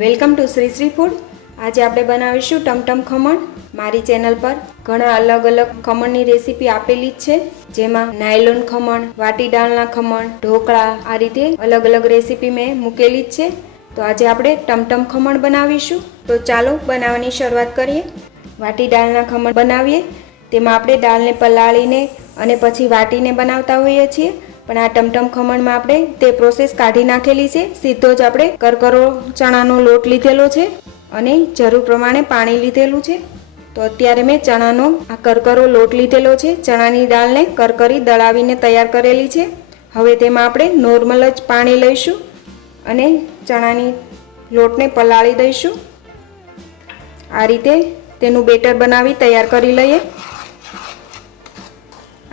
Welcome to Shri Shri food. આજે આપણે બનાવીશું ટમટમ ખમણ। મારી ચેનલ પર ઘણા અલગ અલગ ખમણની રેસીપી આપેલી જ છે, જેમાં નાયલોન ખમણ, વાટી દાળના ખમણ, ઢોકળા, આ રીતે અલગ અલગ રેસીપી મેં મૂકેલી જ છે। તો આજે આપણે ટમટમ ખમણ બનાવીશું। તો ચાલો બનાવવાની શરૂઆત કરીએ। વાટી દાળના ખમણ બનાવીએ તેમાં આપણે દાળને પલાળીને અને પછી વાટીને બનાવતા હોઈએ છીએ, પણ આ ટમટમ ખમણમાં આપણે તે પ્રોસેસ કાઢી નાખેલી છે। સીધો જ આપણે કરકરો ચણાનો લોટ લીધેલો છે અને જરૂર પ્રમાણે પાણી લીધેલું છે। તો અત્યારે મેં ચણાનો આ કરકરો લોટ લીધેલો છે, ચણાની દાળને કરકરી દળાવીને તૈયાર કરેલી છે। હવે તેમાં આપણે નોર્મલ જ પાણી લઈશું અને ચણાની લોટને પલાળી દઈશું। આ રીતે તેનું બેટર બનાવી તૈયાર કરી લઈએ।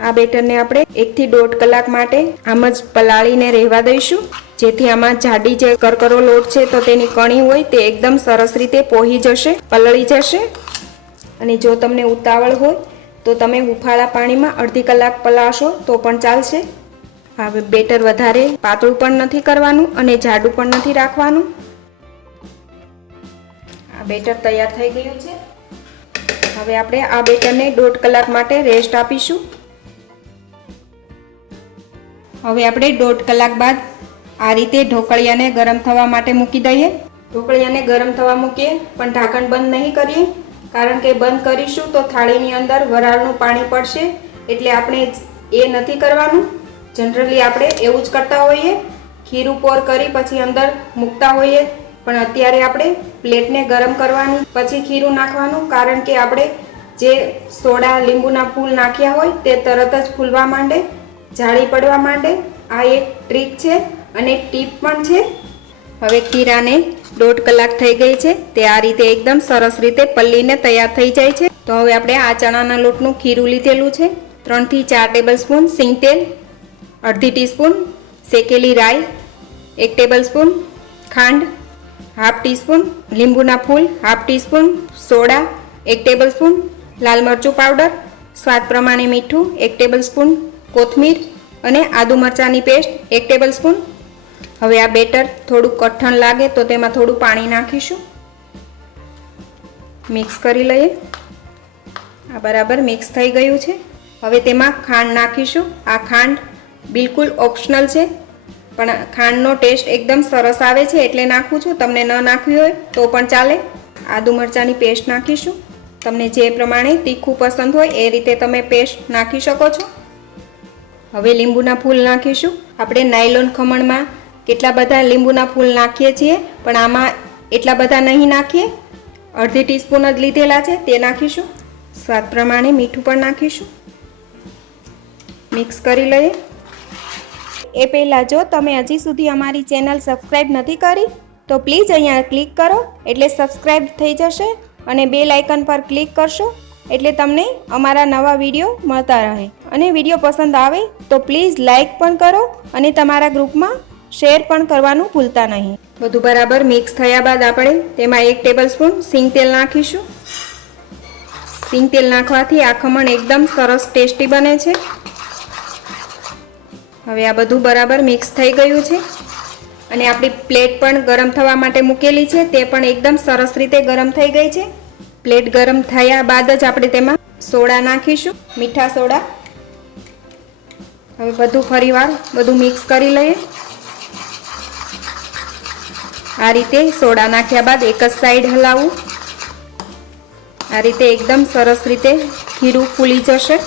આ બેટરને આપણે 1 થી 1.5 કલાક માટે આમ જ પલાળીને રહેવા દઈશું, જેથી આમાં જાડી જે કરકરો લોટ છે તો તેની કણી હોય તે એકદમ સરસ રીતે પોહી જશે, પલળી જશે। અને જો તમને ઉતાવળ હોય તો તમે હુંફાળા પાણીમાં અડધી કલાક પલાળશો તો પણ ચાલશે। હવે બેટર વધારે પાતળું પણ નથી કરવાનું અને જાડું પણ નથી રાખવાનું। આ બેટર તૈયાર થઈ ગયું છે। હવે આપણે આ બેટરને 1.5 કલાક માટે રેસ્ટ આપીશું। હવે આપણે 1.5 કલાક બાદ આ રીતે ઢોકળિયાને ગરમ થવા માટે મૂકી દઈએ। ઢોકળિયાને ગરમ થવા મૂકીએ પણ ઢાંકણ બંધ નહીં કરીએ, કારણ કે બંધ કરીશું તો થાળીની અંદર વરાળનું પાણી પડશે, એટલે આપણે એ નથી કરવાનું। જનરલી આપણે એવું જ કરતા હોઈએ, ખીરું પોર કરી પછી અંદર મૂકતા હોઈએ, પણ અત્યારે આપણે પ્લેટને ગરમ કરવાની પછી ખીરું નાખવાનું, કારણ કે આપણે જે સોડા લીંબુના ફૂલ નાખ્યા હોય તે તરત જ ફૂલવા માંડે, જાળી પડવા માંડે। આ એક ટ્રીક છે અને ટીપ પણ છે। હવે ખીરાને 1.5 કલાક થઈ ગઈ છે, તે આ રીતે એકદમ સરસ રીતે પલ્લીને તૈયાર થઈ જાય છે। તો હવે આપણે આ ચણાના લોટનું ખીરું લીધેલું છે। 3 થી 4 ટેબલસ્પૂન સિંગ તેલ, અડધી ટીસ્પૂન શેકેલી રાઈ, 1 ટેબલસ્પૂન ખાંડ, હાફ ટીસ્પૂન લીંબુના ફૂલ, હાફ ટીસ્પૂન સોડા, 1 ટેબલસ્પૂન લાલ મરચું પાવડર, સ્વાદ પ્રમાણે મીઠું, 1 ટેબલસ્પૂન કોથમીર અને આદુ મરચાંની પેસ્ટ 1 ટેબલસ્પૂન। હવે આ બેટર થોડું કઠણ લાગે તો તેમાં થોડું પાણી નાખીશું, મિક્સ કરી લઈએ। આ બરાબર મિક્સ થઈ ગયું છે। હવે તેમાં ખાંડ નાખીશું। આ ખાંડ બિલકુલ ઓપ્શનલ છે, પણ ખાંડનો ટેસ્ટ એકદમ સરસ આવે છે એટલે નાખું છું, તમને ન નાખવી હોય તો પણ ચાલે। આદુ મરચાંની પેસ્ટ નાખીશું, તમને જે પ્રમાણે તીખું પસંદ હોય એ રીતે તમે પેસ્ટ નાખી શકો છો। હવે લીંબુના ફૂલ નાખીશું। આપણે નાયલોન ખમણમાં કેટલા બધા લીંબુના ફૂલ નાખીએ છીએ, પણ આમાં એટલા બધા નહીં નાખીએ, અડધી ટીસ્પૂન જ લીધેલા છે તે નાખીશું। સ્વાદ પ્રમાણે મીઠું પણ નાખીશું, મિક્સ કરી લઈએ। એ પહેલાં જો તમે હજી સુધી અમારી ચેનલ સબસ્ક્રાઈબ નથી કરી તો પ્લીઝ અહીંયા ક્લિક કરો એટલે સબસ્ક્રાઈબ થઈ જશે, અને બેલ આઇકન પર ક્લિક કરશો એટલે તમને અમારા નવા વિડીયો મળતા રહે। અને વિડીયો પસંદ આવે તો પ્લીઝ લાઈક પણ કરો અને તમારા ગ્રુપમાં શેર પણ કરવાનું ભૂલતા નહીં। બધું બરાબર મિક્સ થયા બાદ આપણે તેમાં 1 ટેબલસ્પૂન સિંગ તેલ નાખીશું। સિંગ તેલ નાખવાથી આ ખમણ એકદમ સરસ ટેસ્ટી બને છે। હવે આ બધું બરાબર મિક્સ થઈ ગયું છે અને આપણી પ્લેટ પણ ગરમ થવા માટે મૂકેલી છે, તે પણ એકદમ સરસ રીતે ગરમ થઈ ગઈ છે। પ્લેટ ગરમ થયા બાદ જ આપણે તેમાં સોડા નાખીશું, મીઠા સોડા। હવે બધું ફરીવાર બધું મિક્સ કરી લઈએ। આ રીતે સોડા નાખ્યા બાદ એક જ સાઈડ હલાવવું। આ રીતે એકદમ સરસ રીતે ખીરું ફૂલી જશે।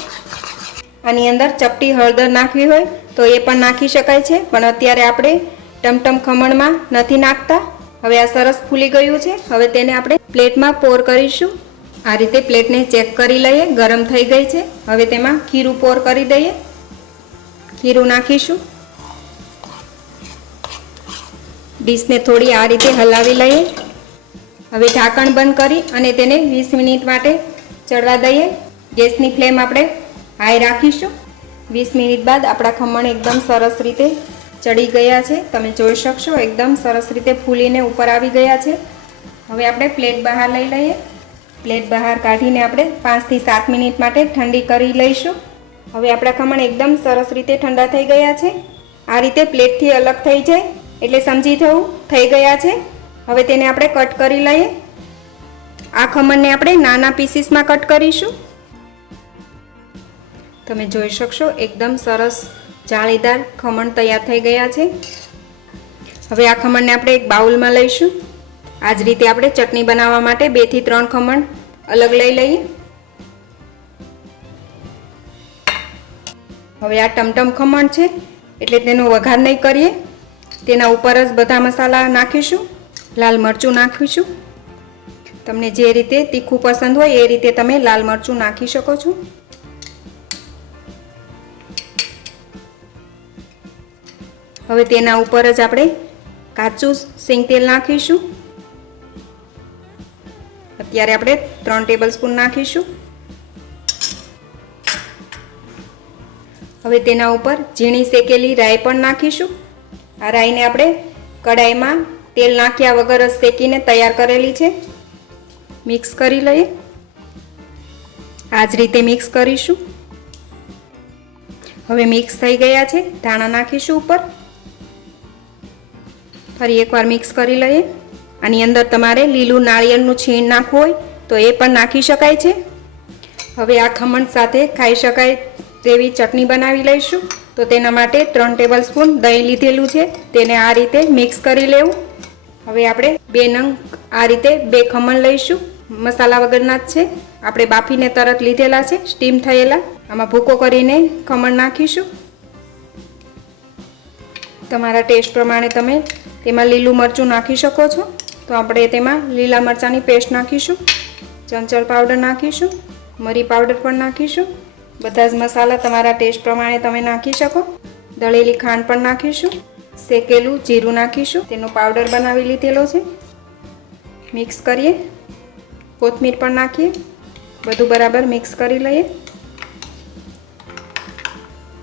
આની અંદર ચપટી હળદર નાખવી હોય તો એ પણ નાખી શકાય છે, પણ અત્યારે આપણે ટમટમ ખમણમાં નથી નાખતા। હવે આ સરસ ફૂલી ગયું છે। હવે તેને આપણે પ્લેટમાં પોર કરીશું। આ રીતે પ્લેટને ચેક કરી લઈએ, ગરમ થઈ ગઈ છે। હવે તેમાં ખીરું પોર કરી દઈએ, ખીરું નાખીશું। ડીશને થોડી આ રીતે હલાવી લઈએ। હવે ઢાંકણ બંધ કરી અને તેને 20 મિનિટ માટે ચડવા દઈએ। ગેસની ફ્લેમ આપણે હાઈ રાખીશું। 20 મિનિટ બાદ આપણા ખમણ એકદમ સરસ રીતે ચડી ગયા છે, તમે જોઈ શકશો એકદમ સરસ રીતે ફૂલીને ઉપર આવી ગયા છે। હવે આપણે પ્લેટ બહાર લઈ લઈએ। પ્લેટ બહાર કાઢીને આપણે 5 થી 7 મિનિટ માટે ઠંડી કરી લઈશું। હવે આપણા ખમણ એકદમ સરસ રીતે ઠંડા થઈ ગયા છે। આ રીતે પ્લેટથી અલગ થઈ જાય એટલે સમજી જવું થઈ ગયા છે। હવે તેને આપણે કટ કરી લઈએ. આ ખમણને આપણે નાના પીસીસમાં કટ કરીશું. તમે જોઈ શકશો એકદમ સરસ જાળીદાર ખમણ તૈયાર થઈ ગયા છે. હવે આ ખમણને આપણે એક બાઉલમાં લઈશું. આ જ રીતે આપણે ચટણી બનાવવા માટે 2 થી 3 ખમણ અલગ લઈ લઈએ. હવે આ ટમટમ ખમણ છે એટલે તેનો વઘાર નહીં કરીએ. તેના ઉપર જ બધા મસાલા નાખીશું. લાલ મરચું નાખીશું. તમને જે રીતે તીખું પસંદ હોય એ રીતે તમે લાલ મરચું નાખી શકો છો. હવે તેના ઉપર જ આપણે કાચું સિંગ તેલ નાખીશું. અત્યારે આપણે 3 ટેબલસ્પૂન નાખીશું. હવે તેના ઉપર ઝીણી શેકેલી રાઈ પણ નાખીશું. આ રાઈને આપણે કડાઈમાં તેલ નાખ્યા વગર જ શેકીને તૈયાર કરેલી છે. મિક્સ કરી લઈએ. આ જ રીતે મિક્સ કરીશું. હવે મિક્સ થઈ ગયા છે. ધાણા નાખીશું ઉપર. ફરી એકવાર મિક્સ કરી લઈએ. આની અંદર તમારે લીલું નાળિયેરનું છીણ નાખવું હોય તો એ પણ નાખી શકાય છે. હવે આ ખમણ સાથે ખાઈ શકાય તેવી ચટણી બનાવી લઈશું. તો તેના માટે 3 ટેબલસ્પૂન દહીં લીધેલું છે. તેને આ રીતે મિક્સ કરી લેવું. હવે આપણે 2 નંગ આ રીતે 2 ખમણ લઈશું. મસાલા વગરના જ છે. આપણે બાફીને તરત લીધેલા છે, સ્ટીમ થયેલા. આમાં ભૂકો કરીને ખમણ નાખીશું. તમારા ટેસ્ટ પ્રમાણે તમે તેમાં લીલું મરચું નાખી શકો છો. તો આપણે તેમાં લીલા મરચાંની પેસ્ટ નાખીશું. ચંચળ પાવડર નાખીશું. મરી પાવડર પણ નાખીશું. બધા જ મસાલા તમારા ટેસ્ટ પ્રમાણે તમે નાખી શકો. દળેલી ખાંડ પણ નાખીશું. શેકેલું જીરું નાખીશું. તેનો પાવડર બનાવી લીધેલો છે. મિક્સ કરીએ. કોથમીર પણ નાખીએ. બધું બરાબર મિક્સ કરી લઈએ.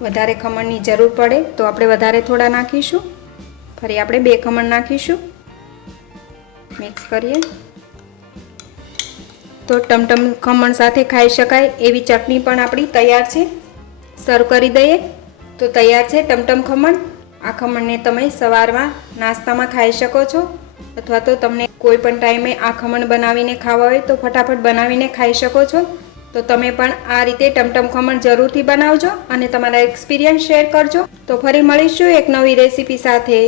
વધારે ખમણની જરૂર પડે તો આપણે વધારે થોડા નાખીશું. ફરી આપણે 2 ખમણ નાખીશું. મિક્સ કરીએ. તો ટમટમ ખમણ સાથે ખાઈ શકાય એવી ચટણી પણ આપણી તૈયાર છે. સર્વ કરી દઈએ. તો તૈયાર છે ટમટમ ખમણ. આ ખમણને તમે સવારમાં નાસ્તામાં ખાઈ શકો છો, અથવા તો તમને કોઈ પણ ટાઈમે આ ખમણ બનાવીને ખાવા હોય તો ફટાફટ બનાવીને ખાઈ શકો છો. તો તમે પણ આ રીતે ટમટમ ખમણ જરૂરથી બનાવજો અને તમારા એક્સપિરિયન્સ શેર કરજો. તો ફરી મળીશું એક નવી રેસીપી સાથે.